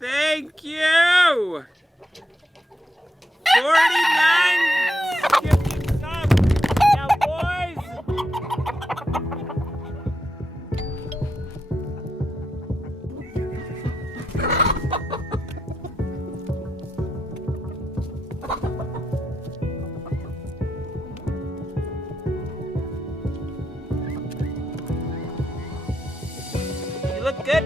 Thank you! 49 gifted subs! Now, boys! You look good.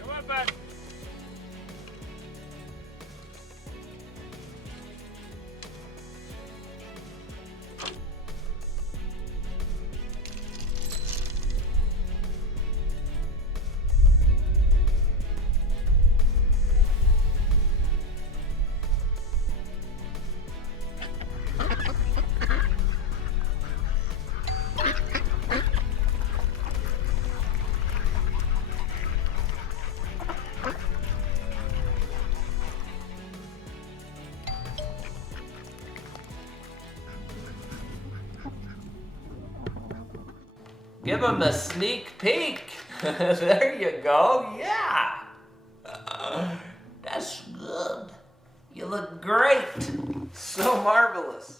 Come on, bud. Give him a sneak peek. There you go. Yeah. That's good. You look great. So marvelous.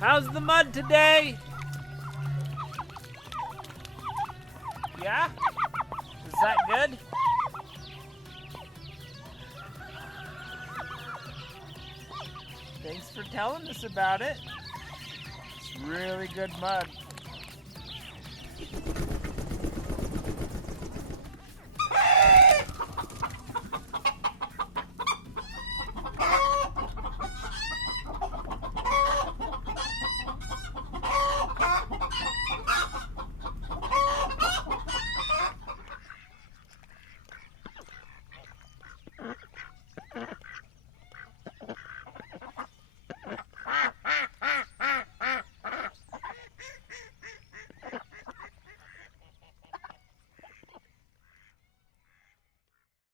How's the mud today? Yeah? Is that good? Thanks for telling us about it. It's really good mud.